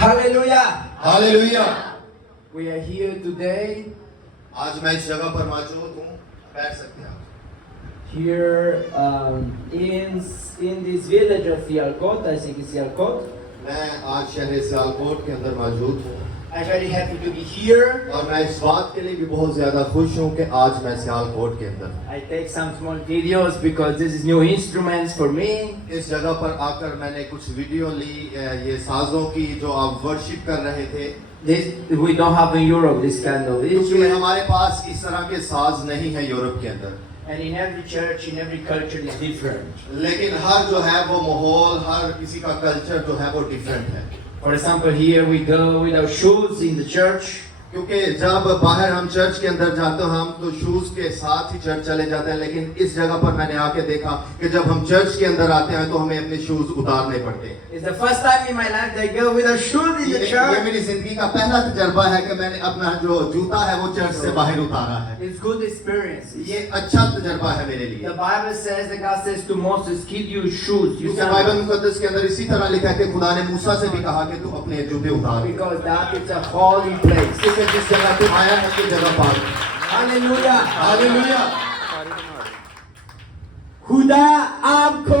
Hallelujah. Hallelujah. We are here today. आज मैं इस जगह पर मौजूद हूँ, बैठ सकते हैं आप। Here in this village of Sialkot, I think it's Sialkot. मैं आज शहर सियालकोट के अंदर मौजूद हूँ I'm very happy to be here. और मैं इस बात के लिए भी बहुत ज़्यादा खुश हूँ कि आज मैं सियालकोट के अंदर I take some small videos because this is new instruments for me. इस जगह पर आकर मैंने कुछ वीडियो ली ये साजों की जो आप वर्शिप कर रहे थे। This we don't have in Europe this kind of क्योंकि instrument. हमारे पास इस तरह के साज नहीं है यूरोप के अंदर, And in every church, in every culture is different. लेकिन हर जो है वो माहौल, हर किसी का कल्चर जो है वो डिफरेंट है। For example, here we go without shoes in the church. क्योंकि जब बाहर हम चर्च के अंदर जाते हैं हम तो शूज के साथ ही चर्च चले जाते हैं, लेकिन इस जगह पर मैंने आके देखा कि जब हम चर्च के अंदर आते हैं तो हमें अपने शूज उतारने पड़ते हैं। It's the first time in my life that I go without shoes in the ये church. मेरी जिंदगी का पहला तजर्बा है कि मैंने अपना जो जूता है वो चर्च से बाहर उतारा है। It's good experience. ये अच्छा तजर्बा है मेरे लिए। The Bible says that God says to Moses, "Keep your shoes." You क्योंकि बाइबल मुकद्दस के अंदर इसी तरह लिखा है कि खुदा ने मूसा से भी कहा कि तू अपने जूते उतार, because that is a holy place. क्योंकि जिस जगह तू आया है उस जगह पार। Hallelujah. हालेलुया। खुदा आपको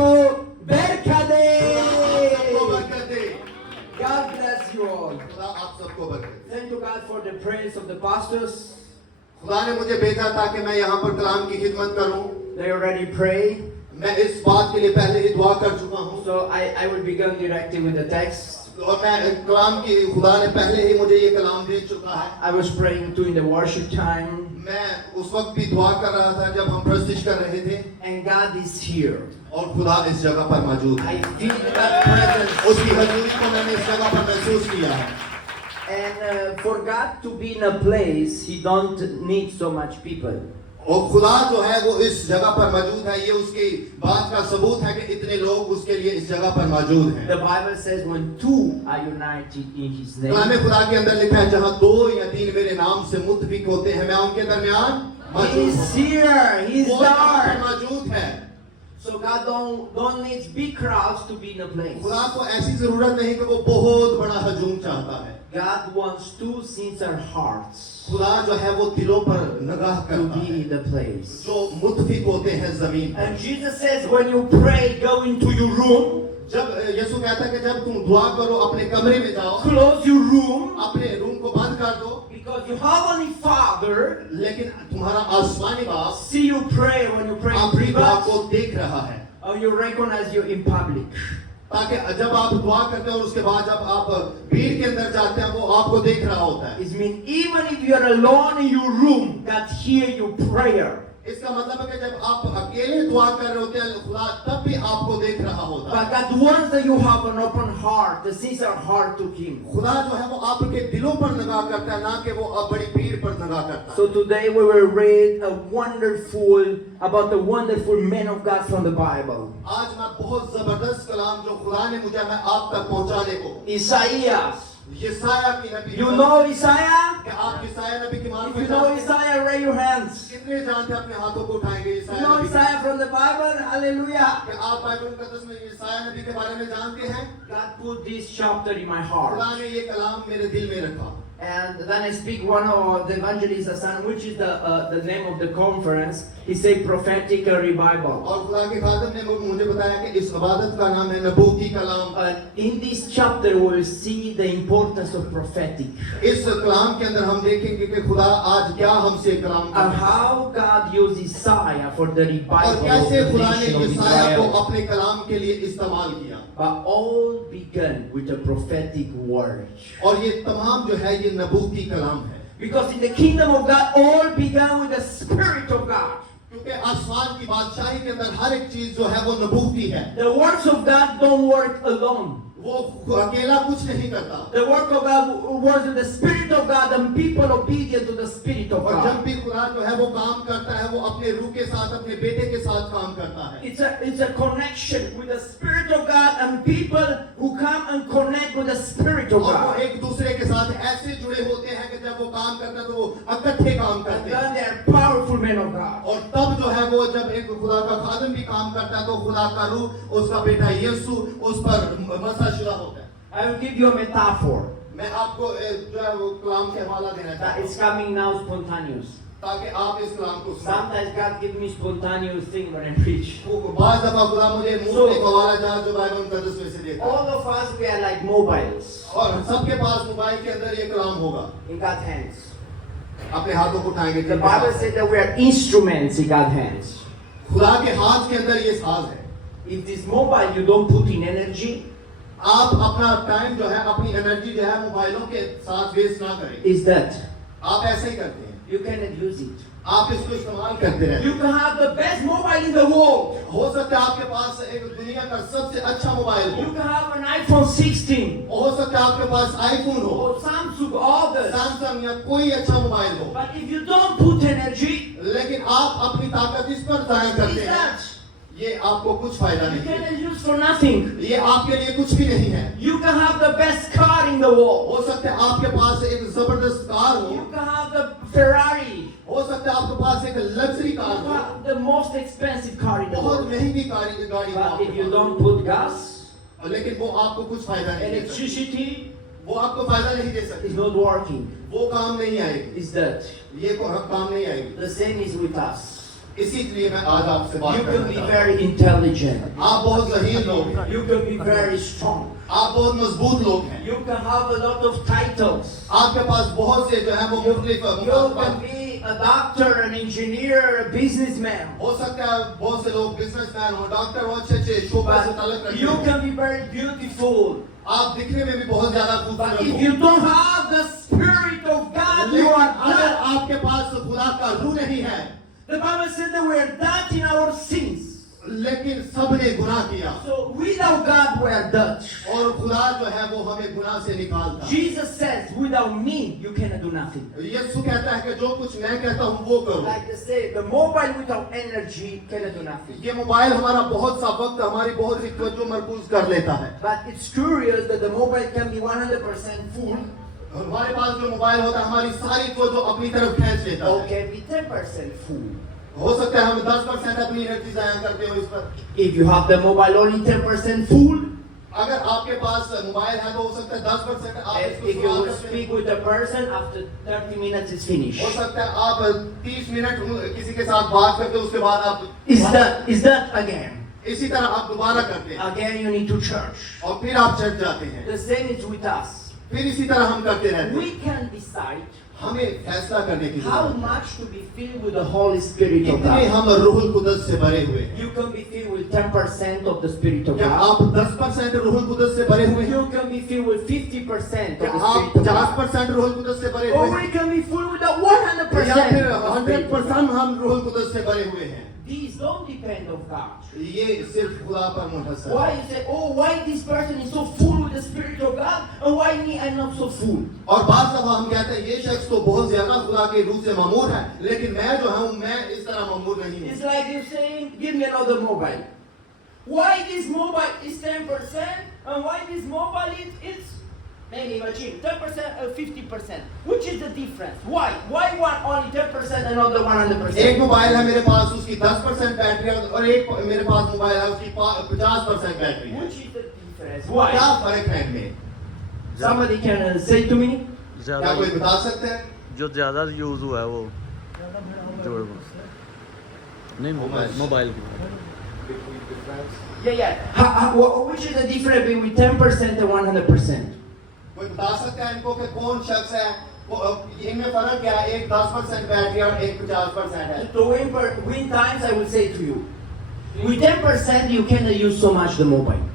बरकत दे. सबको बरकत दे। God bless you all. खुदा आप सबको बरकत दे। Thank you God for the prayers of the pastors. खुदा ने मुझे भेजा था कि मैं यहाँ पर कलाम की खिदमत करूँ। They already prayed. मैं इस बात के लिए पहले ही दुआ कर चुका हूँ। So I will begin directly with the text. और मैं कलाम की खुदा ने पहले ही मुझे ये कलाम दे चुका है। I was praying too in the worship time. मैं उस वक्त भी दुआ कर रहा था जब हम प्रस्तुत कर रहे थे And God is here. और खुदा इस जगह पर मौजूद है। I feel that presence. उसकी हजूरी को मैंने इस जगह पर महसूस किया है। And for God to be in a place, He don't need so much people. और खुदा जो है वो इस जगह पर मौजूद है, ये उसकी बात का सबूत है कि इतने लोग उसके लिए इस जगह पर मौजूद हैं। The Bible says when two are united in His कलाम name, खुदा के अंदर लिखा है जहाँ दो या तीन मेरे नाम से मुत्तफिक होते हैं मैं उनके दरमियान He मौजूद is हूँ। here. He is वो यहाँ पर there. मौजूद है। So God don't need big crowds to be in a place. खुदा को ऐसी जरूरत नहीं कि वो बहुत बड़ा हजूम चाहता है। God wants two sincere hearts खुदा जो है वो दिलों पर निगाह to करता be है in the place. जो मुत्तफिक होते हैं जमीन पर। And Jesus says, when you pray, go into your room, जब यीशु कहता है कि जब तुम दुआ करो अपने कमरे में जाओ, close your room, अपने रूम को बंद कर दो, because your heavenly Father लेकिन तुम्हारा आसमानी बाप see you pray when you pray in आपकी दुआ private, को देख रहा है, or you recognize you in public. ताकि जब आप दुआ करते हो और उसके बाद जब आप भीड़ के अंदर जाते हैं वो आपको देख रहा होता है। It means even if you are alone in your room, God hear your prayer. इसका मतलब है कि जब आप अकेले दुआ कर रहे होते हैं खुदा तब भी आपको देख रहा होता है। But God wants that you have an open heart, the sincere heart to Him. खुदा जो है वो आपके दिलों पर निगाह करता है, ना कि वो बड़ी भीड़ पर निगाह करता है। So today we will read about the wonderful men of God from the Bible. आज मैं बहुत जबरदस्त कलाम जो खुदा ने मुझे मैं आप तक पहुंचाने को Isaiah. यसाया की नबी। You know Isaiah? कि आप यसाया नबी की मान If you know Isaiah, raise your hands. कितने जानते हैं अपने हाथों को उठाएंगे You यसाया know नबी? Isaiah from the Bible? Hallelujah. कि आप बाइबल मुकद्दस में यसाया नबी के बारे में जानते हैं? God put this chapter in my heart. खुदा ने ये कलाम मेरे दिल में रखा। And then I speak one of the evangelist Hassan, which is the name of the conference. He said prophetic revival. और खुदा के खादिम ने मुझे बताया कि इस इबादत का नाम है नबूती कलाम। In this chapter we will see the importance of prophetic. इस कलाम के अंदर हम देखेंगे कि खुदा आज क्या हमसे कलाम And how God used Isaiah for the और revival of कैसे the खुदा ने nation of यसाया को Israel. अपने कलाम के लिए इस्तेमाल किया। But all began with a prophetic word. और ये तमाम जो है ये नबूती कलाम है। Because in the kingdom of God, all began with the Spirit of God. क्योंकि आसमान की बादशाही के अंदर हर एक चीज जो है वो नबूती है। The works of God don't work alone. वो अकेला कुछ नहीं करता। The work of God works with the Spirit of God and people obedient to the Spirit of और जब God. भी खुदा जो है वो काम करता है वो अपने रूह के साथ अपने बेटे के साथ काम करता है। It's a connection with the Spirit of God and people who come and connect with the Spirit of और वो God. एक दूसरे के साथ ऐसे जुड़े होते हैं कि जब वो काम करता है तो वो इकट्ठे काम And करते हैं। then they are powerful men of God. और तब जो है वो जब एक खुदा का खादिम भी काम करता है तो खुदा का रूह उसका बेटा यीशु उस पर मसा शुदा होता है। I will give you a metaphor मैं आपको जो है वो कलाम के हवाला देना that चाहता is हूँ coming now spontaneous. ताकि आप इस कलाम को सुनें। Sometimes God gives me spontaneous thing when I preach. बाज़ दफा खुदा मुझे मुंह से हवाला जहाँ जो बाइबल मुकद्दस में से देता है। All of us, we are like mobiles और हम सबके पास मोबाइल के अंदर ये कलाम होगा। in God's hands. अपने हाथों को उठाएंगे। The Bible says that we are instruments in God's hands. खुदा के हाथ के अंदर ये साज है। If this mobile you don't put in energy, आप अपना टाइम जो है अपनी एनर्जी जो है मोबाइलों के साथ वेस्ट ना करें। is that आप ऐसे ही करते हैं। you cannot use it. आप इसको इस्तेमाल करते रहते You can have the best mobile in the world. हैं। हो सकता है आपके पास एक दुनिया का सबसे अच्छा मोबाइल हो। You can have an iPhone 16 हो सकता है आपके पास आईफोन हो, or Samsung, others. सैमसंग या कोई अच्छा मोबाइल हो, But if you don't put energy, लेकिन आप अपनी ताकत इस पर जाया it's करते हैं, that. ये आपको कुछ फायदा You नहीं है। cannot use for nothing. ये आपके लिए कुछ भी नहीं है। You can have the best car in the world. हो सकता है आपके पास एक जबरदस्त कार हो, You can have the Ferrari. हो सकता है आपके पास एक लग्जरी You कार can हो, have the most expensive car in the बहुत world. महंगी गाड़ी हो But if you आपके don't put gas, पास, लेकिन वो आपको कुछ फायदा नहीं दे सकती। electricity वो आपको फायदा नहीं दे सकती, is not working. वो काम नहीं आएगी, Is that ये काम नहीं आएगी। the same is with us? इसीलिए मैं आज आपसे बात You can करना be चाहता हूँ। very intelligent. आप बहुत ज़हीन लोग हैं, You can be very strong. आप बहुत मजबूत लोग हैं, You can have a lot of titles. आपके पास बहुत से जो है वो मुख्तलिफ You can be a doctor, an engineer, a businessman. हो सकता है बहुत से लोग बिजनेसमैन हो, डॉक्टर हो, अच्छे शोबा से ताल्लुक But रखते you हो। can be very beautiful. आप दिखने में भी बहुत ज्यादा But खूबसूरत if हो, you don't have the Spirit of God, you लेकिन are अगर dead. आपके पास खुदा का रूह नहीं है, The Bible says that we are dead in our sins. लेकिन सबने गुनाह किया So without God, we are dead. और खुदा जो है वो हमें गुनाह से निकालता है। Jesus says, without me, you cannot do nothing. यीशु कहता है कि जो कुछ मैं कहता हूँ वो करो। Like they say, the mobile without energy cannot do nothing. ये मोबाइल हमारा बहुत सा वक्त, हमारी बहुत सी तवज्जो मरकूज कर लेता है। But it's curious that the mobile can be 100% full और हमारे पास जो मोबाइल होता है हमारी सारी तवज्जो अपनी तरफ खींच लेता or है। can be 10% full. हो सकता है हम 10% अपनी एनर्जी जाया करते हो इस पर। If you have the mobile only 10% full, अगर आपके पास मोबाइल है तो हो सकता है 10% आप if इसको you इस्तेमाल will करते हैं। speak with a person, after 30 minutes it's finished. हो सकता है आप 30 मिनट किसी के साथ बात करते हो, उसके बाद आप Is that again? इसी तरह आप दोबारा करते हैं Again you need to church. और फिर आप चर्च जाते हैं, The same is with us. फिर इसी तरह हम करते रहते हैं। We can decide हमें फैसला करने की how जरूरत है। much to be filled with the Holy Spirit of कितने God. हम रूहुल कुदस से भरे हुए हैं। You can be filled with 10% of the Spirit of क्या God. आप 10% रूहुल कुदस से भरे हुए हैं? You can be filled with 50% क्या of the आप Spirit of God. 50% रूहुल कुदस से भरे Or हुए we हैं? can be full with the या फिर 100% of the Spirit of God. 100% हम रूहुल कुदस से भरे हुए हैं? These don't depend on God. ये सिर्फ खुदा पर मुनहसर Why है। you say, oh, why this person is so full with the Spirit of God, and why me I'm not so full? और बात दफा हम कहते हैं ये शख्स तो बहुत ज्यादा खुदा के रूह से मामूर है, लेकिन मैं जो हूँ मैं इस तरह मामूर नहीं हूँ। It's like you saying, give me another mobile. Why this mobile is 10%, and why this mobile is maybe imagine 10% or 50%. Which is the difference? Why? Why one only 10% and not the 100%? एक मोबाइल है मेरे पास, उसकी 10% बैटरी है और एक मेरे पास मोबाइल है उसकी 50% बैटरी है। Which is the difference? क्या Why? फर्क है इनमें? Somebody can say to me? क्या कोई बता सकते हैं? जो ज़्यादा यूज़ हुआ है वो जोड़ नहीं मोबाइल की Yeah. Which is the difference between 10% and 100%? कोई बता सकता है इनको कि कौन शख्स है? इनमें फर्क क्या है? एक 10% बैटरी और एक 50% है। To win times, I will say to you, with 10% you cannot use so much the mobile.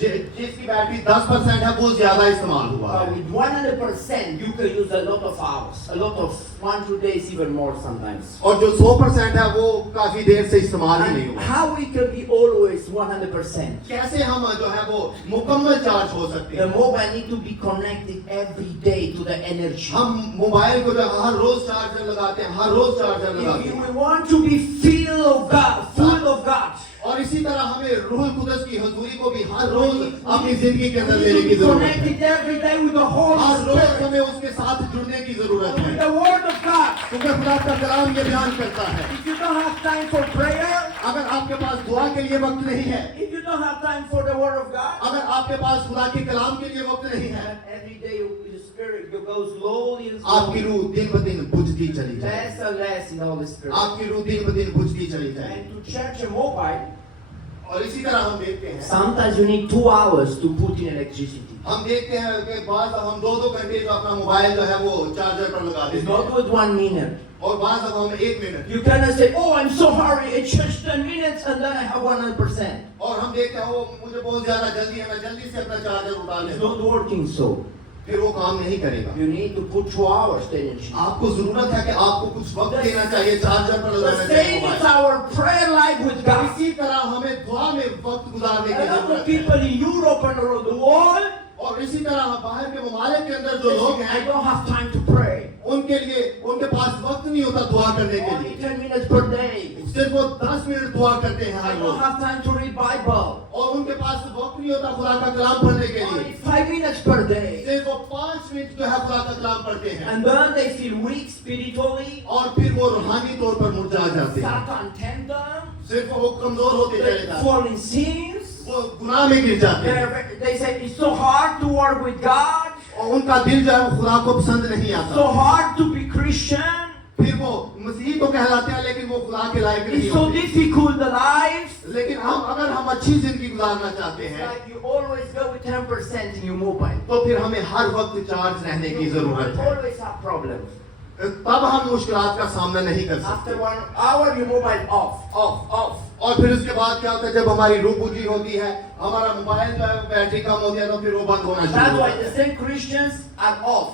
जिसकी बैटरी 10% है वो ज्यादा इस्तेमाल हुआ है। With 100% you can use a lot of hours, a lot of 1-2 days, even more sometimes. और जो 100% है वो काफी देर से इस्तेमाल ही नहीं And हुआ। how we can be always 100%? कैसे हम जो है वो मुकम्मल चार्ज हो सकते The हैं? mobile need to be connected every day to the energy. हम मोबाइल को जो हर रोज चार्जर लगाते हैं, हर रोज चार्जर लगाते If हैं। we want to be filled of God, full of God, और इसी तरह हमें रूहुल कुदस की हजूरी को भी हर रोज अपनी we जिंदगी के अंदर need लेने to की be जरूरत है। connected every day with the Holy हर रोज Spirit. हमें उसके साथ जुड़ने की जरूरत With है, the word of God. क्योंकि खुदा का कलाम ये बयान करता है। If you don't have time for prayer, अगर आपके पास दुआ के लिए वक्त नहीं है, if you don't have time for the word of God, अगर आपके पास खुदा के कलाम के लिए वक्त नहीं है, then every day your spirit you go slowly and आपकी slowly, रूह दिन ब दिन बुझती चली जाए, less and less in the Holy Spirit. आपकी रूह दिन ब दिन बुझती चली जाए। And to charge a mobile, और इसी तरह हम देखते हैं, sometimes you need 2 hours to put in electricity. हम देखते हैं कि बाद हम 2-2 घंटे जो अपना मोबाइल जो है वो चार्जर पर लगा It's देते not हैं, with 1 minute. और बाद हम 1 minute, You cannot say, oh, I'm so hurry, it's just 10 minutes and then I have 100%. और हम देखते हैं वो मुझे बहुत ज्यादा जल्दी है, मैं जल्दी से अपना चार्जर उतार It's लेता हूं, not working so. फिर वो काम नहीं करेगा। You need to put 2 hours to energy. आपको जरूरत है कि आपको कुछ वक्त देना चाहिए, चार्जर पर The लगाना चाहिए same is mobile. our prayer life with God. इसी तरह हमें दुआ में वक्त गुजारने की A lot of जरूरत है, people in Europe and around the world, और इसी तरह बाहर के ममालिक के अंदर जो they लोग say, I हैं, don't have time to pray. उनके लिए उनके पास वक्त नहीं होता दुआ करने के Only लिए, 10 minutes per day. सिर्फ वो 10 मिनट दुआ करते हैं I हर don't रोज, have time to read Bible. और उनके पास वक्त नहीं होता खुदा का कलाम पढ़ने के Only लिए, 5 minutes per day. सिर्फ वो 5 मिनट जो है खुदा का कलाम पढ़ते हैं, And then they feel weak spiritually. और फिर वो रूहानी तौर पर मुरझा जाते हैं, Satan tempt them. सिर्फ वो कमजोर होते चले They जाते हैं, fall in sins. वो गुनाह में गिर जाते हैं, They say it's so hard to work with God. और उनका दिल जो है वो खुदा को पसंद नहीं आता, So hard to be Christian. फिर वो मसीही तो कहलाते हैं लेकिन वो खुदा के लायक नहीं It's so होते। difficult the life. लेकिन अगर हम अच्छी जिंदगी गुजारना चाहते It's हैं, like you always go with 10% in your mobile. तो फिर हमें हर वक्त चार्ज रहने की You जरूरत है, always have problems. तब हम मुश्किलात का सामना नहीं कर After सकते। 1 hour, your mobile off. और फिर उसके बाद क्या होता है, जब हमारी रूह बुझी होती है, हमारा मोबाइल जो है बैटरी कम होती है, तो फिर वो बंद होना शुरू That's होता why है। the same Christians are off.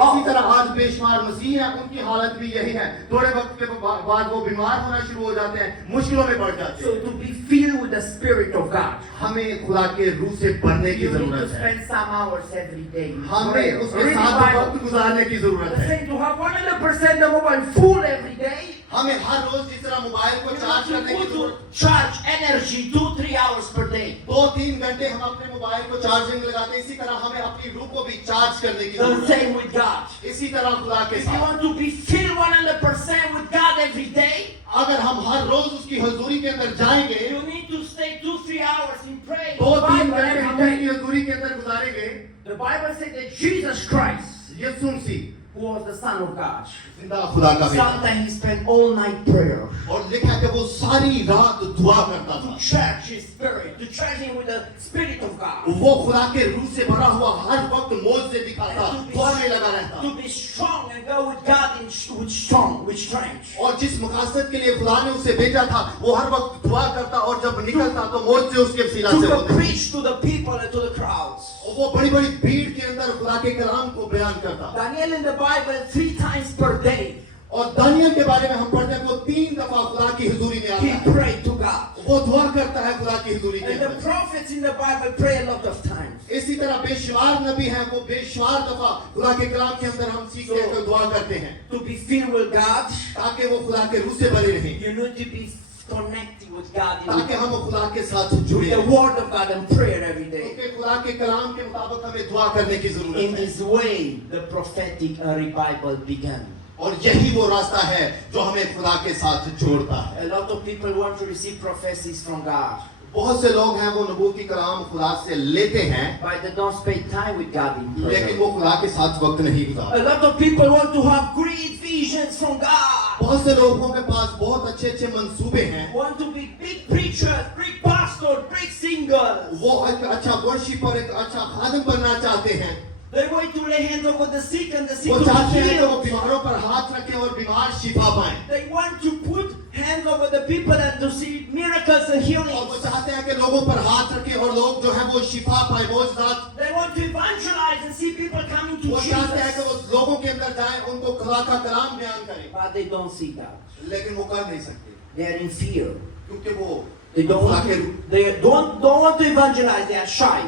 इसी तरह आज बेशुमार मसीह है, उनकी हालत भी यही है, थोड़े वक्त के बाद वो बीमार होना शुरू हो जाते हैं, मुश्किलों में पड़ जाते So हैं। to be filled with the Spirit of God, हमें खुदा के रूह से भरने की you need to जरूरत है, spend some hours every day. in हमें prayer. उसके Read the साथ Bible. वक्त गुजारने की जरूरत The है। same to have 100% the mobile full every day. हमें हर रोज जिस तरह मोबाइल को You चार्ज have करने की to जरूरत, put charge energy 2-3 hours per day. 2-3 घंटे हम अपने मोबाइल को चार्जिंग लगाते हैं, इसी तरह हमें अपनी रूह को भी चार्ज करने की The जरूरत है। same with God. इसी तरह खुदा के If you साथ want to be filled 100% with God every day, अगर हम हर रोज उसकी हजूरी के अंदर जाएंगे, you need to stay 2-3 hours in prayer. 2-3 Bible घंटे every हम day. उसकी हजूरी के अंदर गुजारेंगे। The Bible says that Jesus Christ, Yeshu Masih who was the Son of God, जिंदा खुदा का बेटा, sometimes he spent all night prayer और लिखा है कि वो सारी रात दुआ करता to था, charge his spirit, to charge him with the Spirit of God. वो खुदा के रूह से भरा हुआ हर वक्त मौज से दिखाता, दुआ में लगा रहता, To be strong and go with God with strength. और जिस मकासद के लिए खुदा ने उसे भेजा था, वो हर वक्त दुआ करता, और जब निकलता तो मौज से उसके वसीला से To होते। preach to the people and to the crowds. और वो बड़ी बड़ी भीड़ के अंदर खुदा के कलाम को बयान करता। Daniel in the Bible 3 times per day, और दानियल के बारे में हम पढ़ते हैं, वो 3 दफा खुदा की हुजूरी में आता he है, prayed to God. वो दुआ करता है खुदा की हुजूरी के And the अंदर। prophets in the Bible pray a lot of times. इसी तरह बेशुमार नबी हैं, वो बेशुमार दफा खुदा के कलाम के अंदर हम सीखते हैं, तो दुआ करते हैं, To be filled with God, ताकि वो खुदा के रूह से भरे रहें, you need to be connected with God in ताकि हम खुदा के साथ जुड़े the रहें। Word of God and prayer every day. क्योंकि खुदा के कलाम के मुताबिक हमें दुआ करने की जरूरत In है, this way, the prophetic revival began. और यही वो रास्ता है जो हमें खुदा के साथ जोड़ता है। A lot of people want to receive prophecies from God, बहुत से लोग हैं वो नबूती कलाम खुदा से लेते हैं, but they don't spend time with God in लेकिन prayer. वो खुदा के साथ वक्त नहीं गुजारते। A lot of people want to have great visions from God, बहुत से लोगों के पास बहुत अच्छे अच्छे मंसूबे हैं, want to be big preachers, big pastors, big singers. वो एक अच्छा वर्शिपर, एक अच्छा खादिम बनना चाहते हैं, They want to lay hands over the sick and the sick वो to be चाहते हैं कि वो healed. बीमारों पर हाथ रखें और बीमार शिफा पाएं, They want to put hands over the people and to see miracles and और वो healings. चाहते हैं कि लोगों पर हाथ रखें और लोग जो है वो शिफा पाए, मौजूदात। They want to evangelize and see people coming to वो चाहते हैं कि Jesus. वो लोगों के अंदर जाएं, उनको खुदा का कलाम बयान करें, But they don't see that. लेकिन वो कर नहीं सकते, They are in fear. क्योंकि वो They don't खुदा want के to, they don't want to evangelize. They are shy.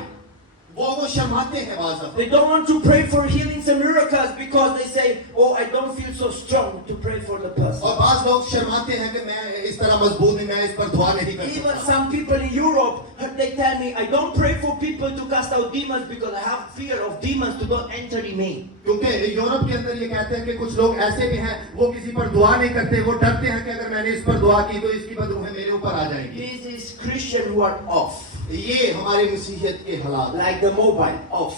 वो शर्माते हैं बाज़ दफ़ा। They don't want to pray for healings and miracles because they say, oh, I don't feel so strong to pray for the person. और बाज़ लोग शर्माते हैं कि मैं इस तरह मजबूत नहीं, मैं इस पर दुआ नहीं कर Even सकता। some people in Europe, they tell me, I don't pray for people to cast out demons because I have fear of demons to not enter in me. क्योंकि यूरोप के अंदर ये कहते हैं कि कुछ लोग ऐसे भी हैं, वो किसी पर दुआ नहीं करते, वो डरते हैं कि अगर मैंने इस पर दुआ की तो इसकी बदरूहें मेरे ऊपर आ जाएंगी। This is Christian who are off. ये हमारी मसीहियत के हालात, Like the mobile, off.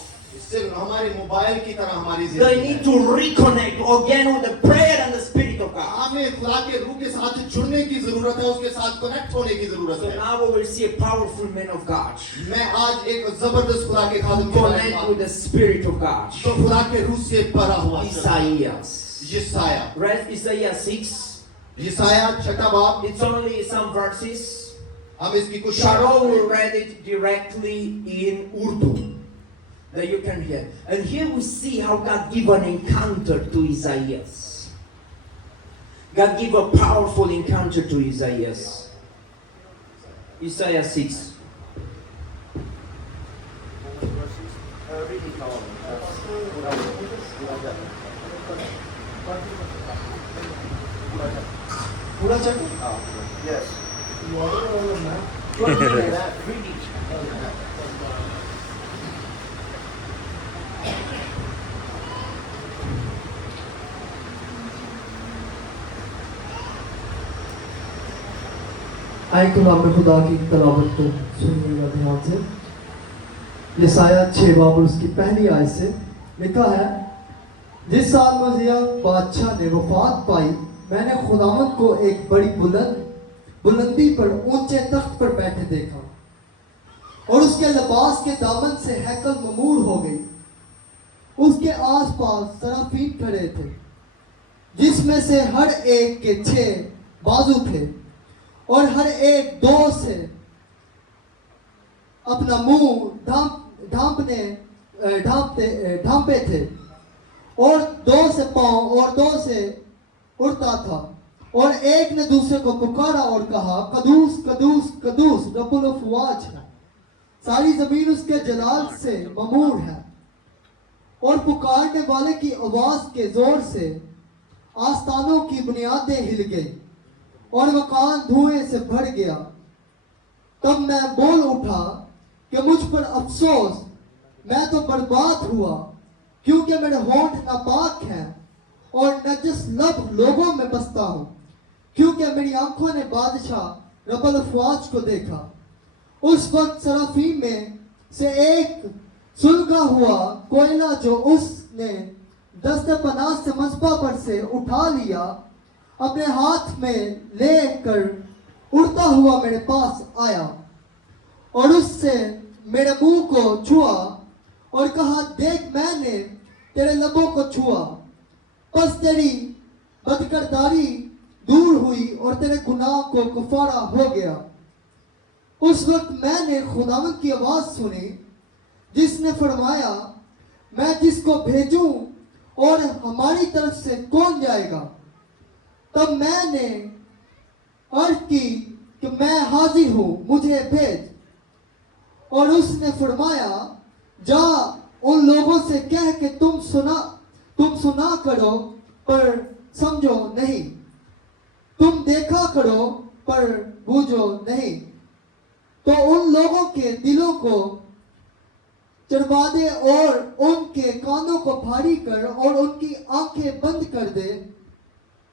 सिर्फ हमारे मोबाइल की तरह हमारी They जिंदगी need है। to reconnect again with the prayer and the Spirit of God. हमें खुदा के रूह के साथ जुड़ने की जरूरत है, उसके साथ कनेक्ट होने की जरूरत So है। now we will see a powerful man of God. मैं आज एक जबरदस्त खुदा के खादिम के बारे में Connect with the Spirit of God. तो खुदा के रूह से भरा हुआ Isaiah. यशाया, Read Isaiah 6. यशाया छठा बाब, It's only some verses. हम इसकी कुछ Sharon will read it directly in Urdu that you can hear. And here we see how God gave an encounter to Isaiah. God gave a powerful encounter to Isaiah. Isaiah 6. पूरा चलो। Yes. Read it. आए कलाम खुदा की तलावत को सुनिएगा ध्यान से। यसाया 6 बाब और उसकी पहली आयत से लिखा है, जिस साल मज़िया बादशाह ने वफात पाई, मैंने खुदावंद को एक बड़ी बुलंदी पर ऊंचे तख्त पर बैठे देखा और उसके लिबास के दामन से हैकल ममूर हो गई। उसके आसपास सराफीन खड़े थे, जिसमें से हर एक के 6 बाजू थे और हर एक 2 से अपना मुंह ढांपे थे और 2 से पांव और 2 से उड़ता था। और एक ने दूसरे को पुकारा और कहा, कदूस कदूस कदूस रब्बुल अफ़वाज है, सारी जमीन उसके जलाल से ममूर है। और पुकारने वाले की आवाज के जोर से आस्तानों की बुनियादें हिल गई और मकान धुएं से भर गया। तब मैं बोल उठा कि मुझ पर अफसोस, मैं तो बर्बाद हुआ, क्योंकि मेरे होंठ नापाक हैं और नजस लब लोगों में बसता हूँ, क्योंकि मेरी आंखों ने बादशाह रब्बुल अफ़वाज को देखा। उस वक्त सराफीम में से एक सुलगा हुआ कोयला जो उसने दस्ते पनाह से मज़बा पर से उठा लिया, अपने हाथ में लेकर उड़ता हुआ मेरे पास आया और उससे मेरे मुंह को छुआ और कहा, देख मैंने तेरे लबों को छुआ, बस तेरी बदकिरदारी दूर हुई और तेरे गुनाह को कफारा हो गया। उस वक्त मैंने खुदावंद की आवाज सुनी, जिसने फरमाया, मैं जिसको भेजूं और हमारी तरफ से कौन जाएगा। तब मैंने अर्ज की कि मैं हाजिर हूं, मुझे भेज। और उसने फरमाया, जा उन लोगों से कह कि तुम सुना करो पर समझो नहीं, तुम देखा करो पर बूझो नहीं। तो उन लोगों के दिलों को चढ़वा दे और उनके कानों को भारी कर और उनकी आंखें बंद कर दे,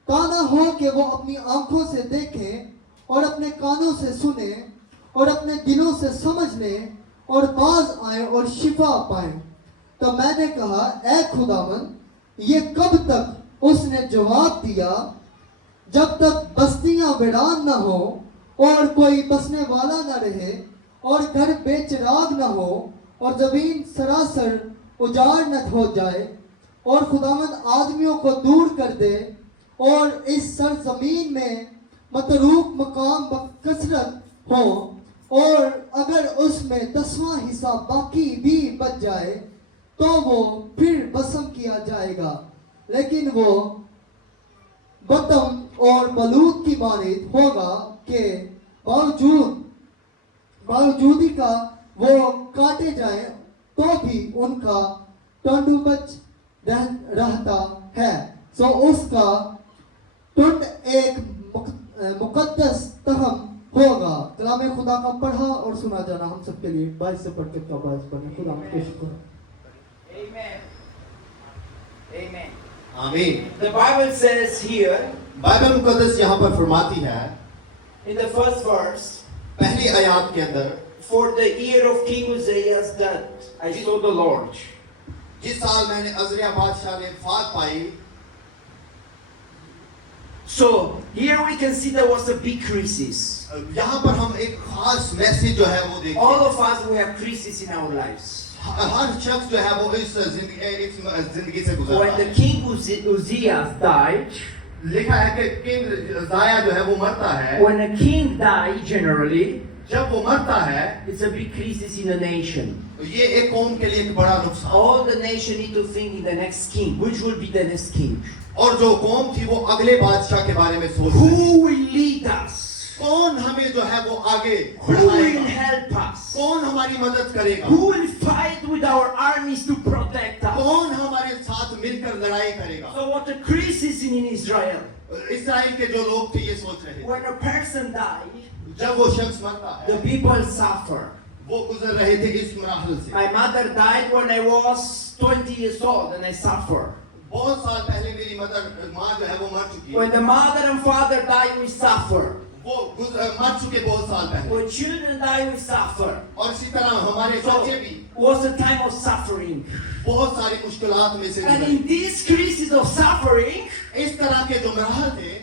ताना हो कि वो अपनी आंखों से देखें और अपने कानों से सुने और अपने दिलों से समझ लें और बाज आए और शिफा पाएं। तो मैंने कहा, ऐ खुदावंद, ये कब तक? उसने जवाब दिया, जब तक बस्तियां वीरान न हो और कोई बसने वाला न रहे और घर बेचिराग न हो और जमीन सरासर उजाड़ न हो जाए और खुदावंद आदमियों को दूर कर दे और इस सरजमीन में मतरूक मकाम बकसरत हो और अगर उसमें 10वां हिस्सा बाकी भी बच जाए तो वो फिर बसम किया जाएगा। लेकिन वो बतम और बलूत की मानित होगा के बावजूदी का वो काटे जाए तो भी उनका टुंड रहता है। सो उसका टुंड एक मुकद्दस तहम होगा। कलाम खुदा का पढ़ा और सुना जाना हम सबके लिए 22 से पढ़ के 22 पढ़ने। खुदा आपको शुक्र। Amen. Amen. आमीन। The Bible says here Bible मुकद्दस यहाँ पर फरमाती है in the first verse, पहली आयत के अंदर, for the year of King Uzziah's death, I saw the Lord. जिस साल मैंने अज़रिया बादशाह ने फात पाई, So here we can see there was a big crisis. यहाँ पर हम एक खास मैसेज जो है वो देखते All हैं। of us we have crisis in our lives. हर शख्स जो है वो इस जिंदगी से गुजरता When the है। King Uzziah died, लिखा है कि किंग ज़ाया जो है वो मरता है। when a king died, generally, जब वो मरता है, it's a big crisis in a nation. ये एक कौम के लिए एक बड़ा नुकसान। All the nation need to think in the next king. Which will be the next king? और जो कौम थी वो अगले बादशाह के बारे में सोच रही थी। Who will lead us? कौन हमें जो है वो आगे Who will बढ़ाएगा? help us? कौन हमारी मदद करेगा? Who will fight with our armies to protect us? कौन हमारे साथ मिलकर लड़ाई करेगा? So what a crisis in Israel. इस्राएल के जो लोग थे ये सोच रहे थे। When a person dies, जब वो शख्स मरता the है, people suffer. वो गुजर रहे थे इस मराहल से। My mother died when I was 20 years old and I suffered. बहुत साल पहले मेरी माँ जो है वो मर चुकी है। When the mother and father die, we suffer. वो मर चुके बहुत साल पहले। When children die, we suffer. और इसी तरह हमारे So बच्चे भी it was a time of suffering. बहुत सारी मुश्किलात में से And गुजरे। in this crisis of suffering, इस तरह के जो मराहल थे,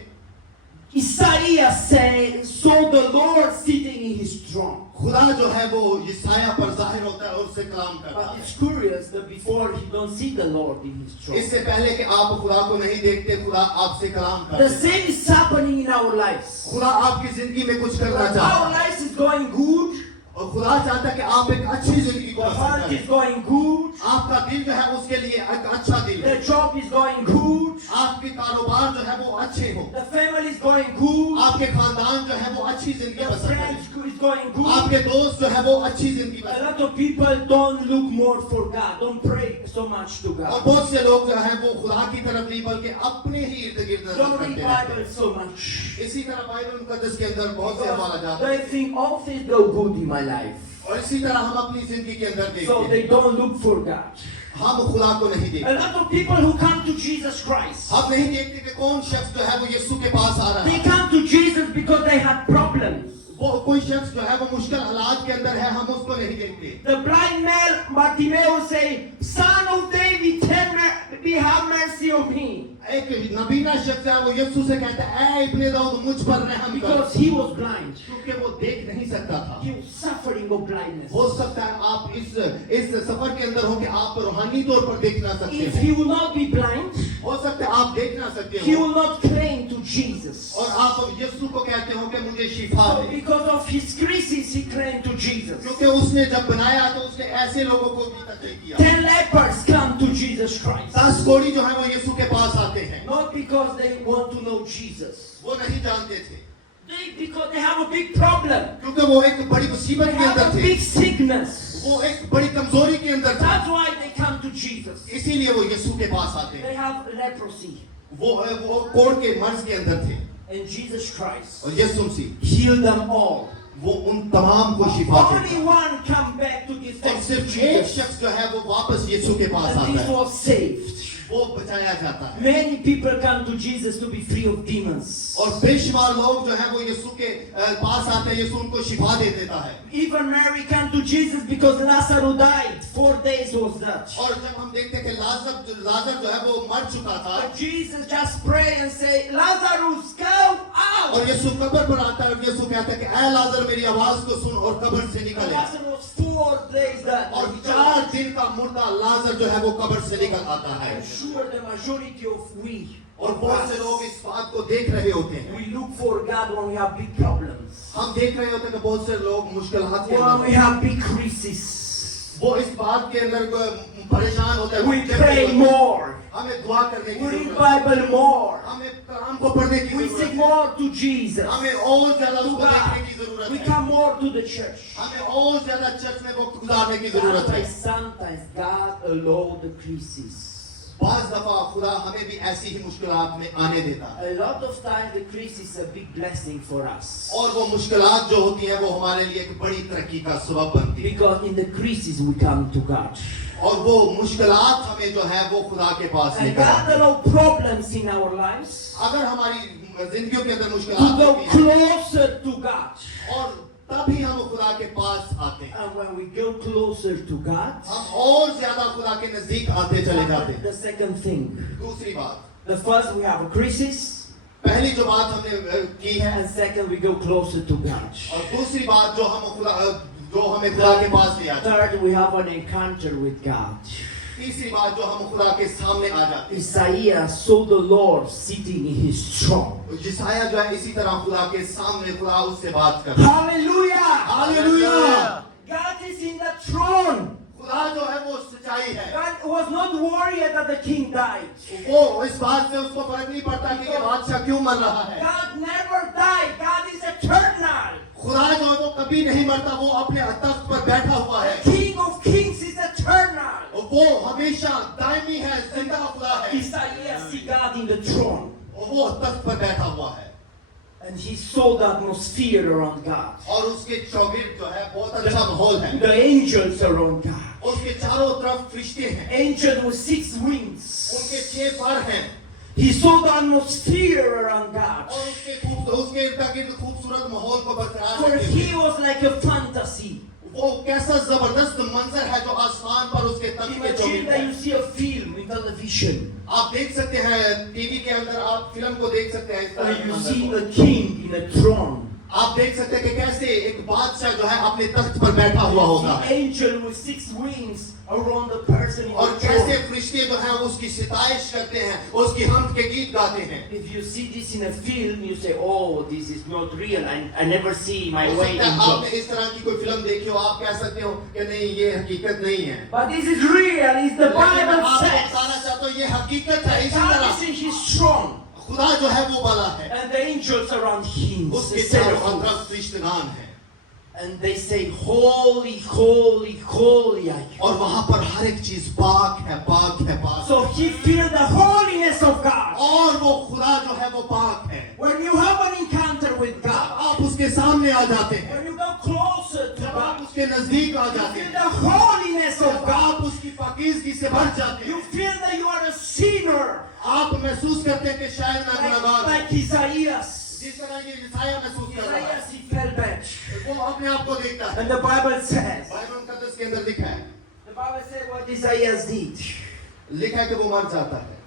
Isaiah saw the Lord sitting in his throne. खुदा जो है वो यशायाह पर जाहिर होता है और उससे कलाम करता But है। it's curious that before you don't see the Lord in his throne. इससे पहले कि आप खुदा को नहीं देखते, खुदा आपसे कलाम करता The है। same is happening in our lives. खुदा आपकी जिंदगी में कुछ करना When चाहता our है lives is going good, और खुदा चाहता है कि आप एक अच्छी जिंदगी को the बसर heart is करें। going good, आपका दिल जो है उसके लिए एक अच्छा दिल the है। job is going good, आपके कारोबार जो है वो अच्छे हो। the family is going good, आपके खानदान जो है वो अच्छी जिंदगी the बसर friends करें। is going good. आपके दोस्त जो है वो अच्छी जिंदगी A बसर lot of people don't look more for God, don't pray so much to और God. बहुत से लोग जो है वो खुदा की तरफ नहीं बल्कि अपने ही इर्द गिर्द नजर Don't read करते रहते Bible हैं। so much. इसी तरह बाइबल मुकद्दस के अंदर बहुत से हवाला जाते They हैं think all things go good in my life. और इसी तरह हम अपनी जिंदगी के अंदर So देखते they हैं don't look for God. हम खुदा को नहीं A देखते। lot of people who come to Jesus Christ, हम नहीं देखते कि कौन शख्स जो है वो यीशु के पास आ रहा they है। come to Jesus because they had problems. वो कोई शख्स जो है वो मुश्किल हालात के अंदर है, हम उसको नहीं देखते। The blind man Bartimaeus say, "Son of David, have mercy on me," एक नबीना शख्स है वो यीशु से कहता है, "ऐ इब्ने दाऊद मुझ पर रहम कर," because he was blind. क्योंकि वो देख नहीं सकता था। He was suffering of blindness. हो सकता है आप इस सफर के अंदर हो कि आप रूहानी तौर पर देख ना सकते If हो। he will not be blind, हो सकता है आप देख ना सकते he हो will not claim to Jesus. और आप यीशु को कहते हो कि मुझे शिफा So दे, because of his crisis, he claimed to Jesus. क्योंकि उसने जब बनाया तो उसने ऐसे लोगों को भी तकलीफ किया। 10 lepers come to Jesus Christ. 10 कोढ़ी जो है वो यीशु के पास आते हैं, Not because they want to know Jesus. वो नहीं जानते थे Because they have a big problem. क्योंकि वो एक बड़ी मुसीबत They के have अंदर a थे, big sickness. वो एक बड़ी कमजोरी के अंदर थे, That's why they come to Jesus. इसीलिए वो यीशु के पास आते They हैं। have leprosy. वो कोढ़ के मर्ज के अंदर थे And Jesus Christ और यीशु मसीह healed them all. वो उन तमाम को शिफा Only देता है one come back to give और thanks to सिर्फ एक Jesus. शख्स जो है वो वापस यीशु के पास And आता this है, was saved. वो बचाया जाता है। Many people come to Jesus to be free of demons. और बेशुमार लोग जो है वो यीशु के पास आते हैं, यीशु उनको शिफा दे देता है। Even Mary came to Jesus because Lazarus died. 4 days was that. और जब हम देखते हैं कि लाजर जो है वो मर चुका था But Jesus just pray and say, Lazarus, go out. और यीशु कब्र पर आता है और यीशु कहता है कि ऐ लाजर मेरी आवाज को सुन और कब्र से And निकल। Lazarus was 4 days that. और 4 दिन का मुर्दा लाजर जो है वो कब्र से निकल आता है I'm sure the majority of we और बहुत से लोग इस बात को देख रहे होते हैं। we look for God when we have big problems. हम देख रहे होते हैं कि बहुत से लोग मुश्किलात के When we अंदर have big crises. वो इस बात के अंदर परेशान होते हैं। We pray more. हमें दुआ करने की We read जरूरत है। Bible more. हमें कलाम को पढ़ने की We जरूरत seek है। more to Jesus. हमें और ज्यादा To उसको देखने की God. जरूरत We है। come more to the church. हमें और ज्यादा चर्च में वक्त गुजारने की That's जरूरत why है। sometimes God allows the crisis. बाज दफा खुदा हमें भी ऐसी ही मुश्किलात में आने देता है। A lot of times the crisis is a big blessing for us. और वो मुश्किलात जो होती हैं वो हमारे लिए एक बड़ी तरक्की का सबब बनती है। Because in the crisis we come to God. और वो मुश्किलात हमें जो है वो खुदा के पास And लेकर God आती हैं। allows problems in our lives अगर हमारी जिंदगियों के अंदर to मुश्किलात go होती हैं closer to God. और तभी हम खुदा के पास आते हैं, And when we go closer to God, हम और ज्यादा खुदा के नजदीक आते चले जाते हैं। the second thing. दूसरी बात, The first we have a crisis, पहली जो बात हमने की है and second we go closer to God. और दूसरी बात जो हमें खुदा के पास ले आती है, Third, we have an encounter with God. तीसरी बात जो हम खुदा के सामने आ जाते हैं। Isaiah saw the Lord sitting in his throne. यशायाह जो है इसी तरह खुदा के सामने खुदा उससे बात कर रहा है। Hallelujah! Hallelujah! God is in the throne. खुदा जो है वो सच्चाई है। God was not worried that the king died. वो इस बात से उसको फर्क नहीं पड़ता कि ये बादशाह क्यों मर रहा है। God never died. God is eternal. खुदा जो है वो कभी नहीं मरता, वो अपने तख्त पर बैठा हुआ है। The King of Kings is eternal. और वो हमेशा दायमी है, जिंदा खुदा है। Isaiah see God in the throne. और वो तख्त पर बैठा हुआ है And he saw the atmosphere around God. और उसके चौगिर्द जो है बहुत अच्छा माहौल है। The angels around God. उसके चारों तरफ फरिश्ते हैं, Angels with 6 wings. उनके 6 पर हैं He saw the atmosphere around God. और उसके इर्द-गिर्द खूबसूरत माहौल को बरकरार For रखते he हुए was like a fantasy. वो कैसा जबरदस्त मंजर है जो आसमान पर उसके तख्त के Imagine चौगिर्द that है। you see a film in television. आप देख सकते हैं टीवी के अंदर, आप फिल्म को देख सकते हैं इस तरह And के you मंजर see को। the king in a throne. आप देख सकते हैं कि कैसे एक बादशाह जो है अपने तख्त पर बैठा हुआ होगा The angel with 6 wings around the person in और the कैसे throne. फरिश्ते जो हैं उसकी सिताइश करते हैं, उसकी हमद के गीत गाते हैं। If you see this in a film, you say, "Oh, this is not real. I never see my हो way सकता है in आपने God." इस तरह की कोई फिल्म देखी हो, आप कह सकते हो कि नहीं ये हकीकत नहीं है। But this is real. It's the लेकिन मैं Bible आपको says. बताना चाहता हूँ ये हकीकत है। इसी God तरह is in His throne, खुदा जो है वो बड़ा है, and the angels around Him. उसके the चारों seraphim. तरफ फरिश्तेगान हैं And they say, "Holy, holy, holy are you." और वहाँ पर हर एक चीज पाक है, पाक है, पाक So he feel the holiness of God. और वो खुदा जो है वो पाक है। When you have an encounter with जब God, आप उसके सामने आ जाते हैं, when you go closer to जब आप God, उसके नजदीक आ you जाते feel हैं, the holiness of जब God. आप उसकी पाकीज़गी से भर जाते You हैं, feel that you are a sinner, आप महसूस करते हैं कि शायद मैं गुनहगार हूँ। like Isaiah. जिस तरह ये यशायाह महसूस कर रहा है, Isaiah, he fell back. वो अपने आप को देखता है। And the Bible says, Bible मुकद्दस के अंदर लिखा है, the Bible says what Isaiah did. लिखा है कि वो मर जाता है।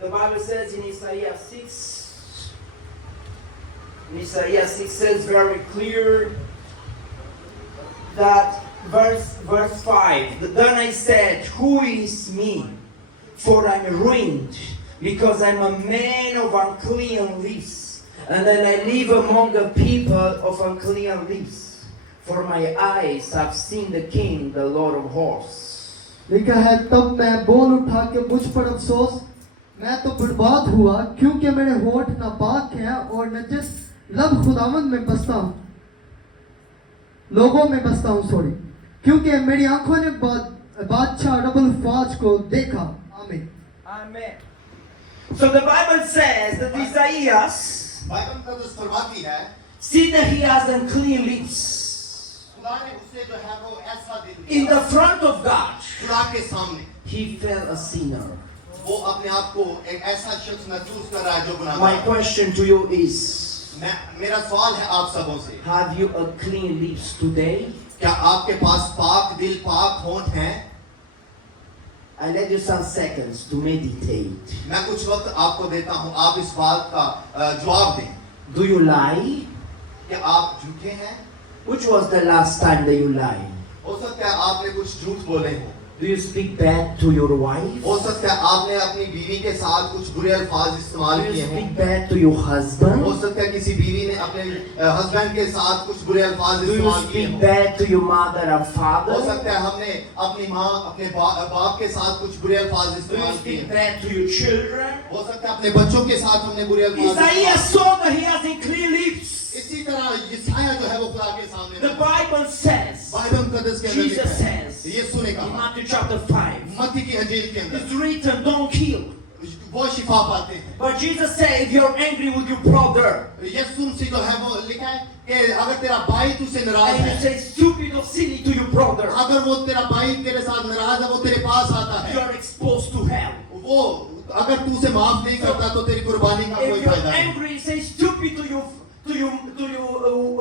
The Bible says in Isaiah 6, Isaiah 6 says very clear that verse 5, then I said, "Who is me? For I'm ruined, because I'm a man of unclean lips, and then I live among a people of unclean lips. For my eyes have seen the King, the Lord of hosts." लिखा है, तब मैं बोल उठा के मुझ पर अफसोस, मैं तो बर्बाद हुआ, क्योंकि मेरे होठ नापाक हैं और नजस लब खुदावंद में बसता हूँ, लोगों में बसता हूँ, सॉरी, क्योंकि मेरी आंखों ने बादशाह रबुल फाज को देखा। आमीन। Amen. So the Bible says that Isaiah Bible मुकद्दस फरमाती है, see that he has unclean lips खुदा ने उसे जो है वो ऐसा दिन in दिया, the front of God. खुदा के सामने He fell a sinner. वो अपने आप को एक ऐसा शख्स महसूस कर रहा है जो My गुनाहगार है। question to you is, मेरा सवाल है आप सबों से, have you a clean lips today? क्या आपके पास पाक दिल, पाक होंठ हैं? I let you some seconds to meditate. मैं कुछ वक्त आपको देता हूँ, आप इस बात का जवाब दें। Do you lie? क्या आप झूठे हैं? Which was the last time that you lied? हो सकता है आपने कुछ झूठ बोले हो। Do you speak bad to your wife? हो सकता है आपने अपनी बीवी के साथ कुछ बुरे अल्फाज इस्तेमाल Do you किए हों। speak bad to your husband? हो सकता है किसी बीवी ने अपने हस्बैंड के साथ कुछ बुरे अल्फाज Do you इस्तेमाल किए speak हों। bad to your mother or हो father? सकता है हमने अपनी माँ अपने बाप के साथ कुछ बुरे अल्फाज Do you इस्तेमाल किए speak हैं। bad to your children? हो सकता है अपने बच्चों के साथ हमने बुरे अल्फाज Isaiah इस्तेमाल saw that he has unclean lips. इसी तरह यशायाह जो है वो खुदा के सामने The Bible says, बाइबल मुकद्दस के अंदर Jesus लिखा है, says, यीशु ने in कहा Matthew chapter 5, मत्ती की अंजील के अंदर it's written, don't kill. वो शिफा पाते हैं। But Jesus said, if you're angry with your brother, यीशु से जो है वो लिखा है कि अगर तेरा भाई तुझसे नाराज and you है, say stupid or silly to your brother, अगर वो तेरा भाई तेरे साथ नाराज है, वो तेरे पास आता you है, are exposed to hell. वो अगर तू उसे माफ नहीं करता तो तेरी कुर्बानी का कोई If you're फायदा नहीं। angry, say stupid to your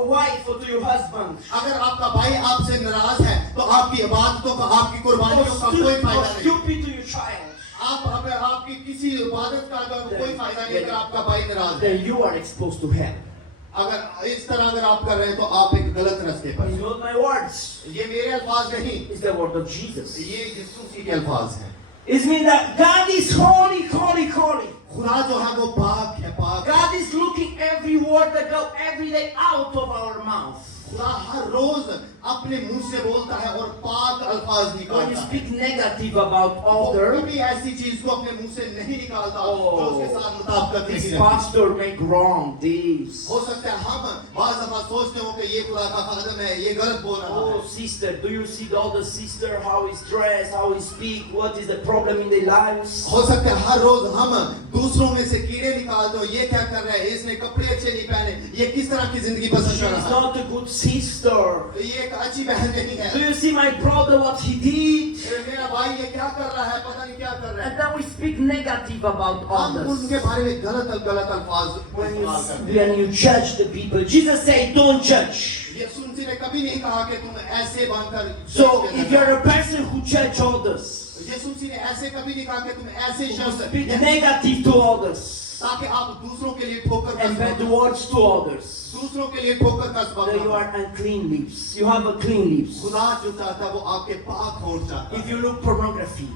wife or to your husband. अगर आपका भाई आपसे नाराज है तो आपकी इबादतों का आपकी Or कुर्बानियों का कोई फायदा नहीं। stupid to your child. आप अगर आपकी किसी इबादत का अगर कोई फायदा नहीं अगर आपका भाई नाराज है। Then you are exposed to hell. अगर इस तरह अगर आप कर रहे हैं तो आप एक गलत रास्ते पर It's हैं। not my words. ये मेरे अल्फाज नहीं, It's the word of Jesus. ये यीशु मसीह के अल्फाज हैं। It means that God is holy, holy, holy. खुदा जो है वो पाक है, पाक है। God is looking every word that go every day out of our mouth. खुदा हर रोज अपने मुंह से बोलता है और पाक अल्फाज When you निकालता है। speak negative about वो others, कभी ऐसी चीज को अपने मुंह से नहीं निकालता जो उसके साथ मुताबिकत नहीं this रखती। pastor make wrong this. हो सकता है हम बाज़ दफा सोचते हो कि ये खुदा का खादम है, ये गलत बोल रहा Oh, है। sister, do you see the other sister, how he dress, how he speak, what is the problem in their lives? हो सकता है हर रोज हम दूसरों में से कीड़े निकालते हो, ये क्या कर रहा है, इसने कपड़े अच्छे नहीं पहने, ये किस तरह की जिंदगी बसर She कर is रहा है, not a good sister. ये एक अच्छी बहन नहीं Do है। you see my brother, what he did? मेरा भाई ये क्या कर रहा है, पता नहीं क्या कर रहा है। And then we speak negative about हम others. उनके बारे में गलत अल्फाज इस्तेमाल करते हैं। When you judge the people, Jesus said, don't judge. यीशु मसीह ने कभी नहीं कहा कि तुम ऐसे बनकर So if you're a person who judge others, यीशु मसीह ने ऐसे कभी नहीं कहा कि तुम ऐसे शब्द speak negative to others, ताकि आप दूसरों के लिए ठोकर का and bad सबब- words to others, दूसरों के लिए ठोकर का सबब then you बनो। are unclean lips. You have a clean lips. खुदा जो चाहता है वो आपके पाक होठ चाहता है। If you look pornography,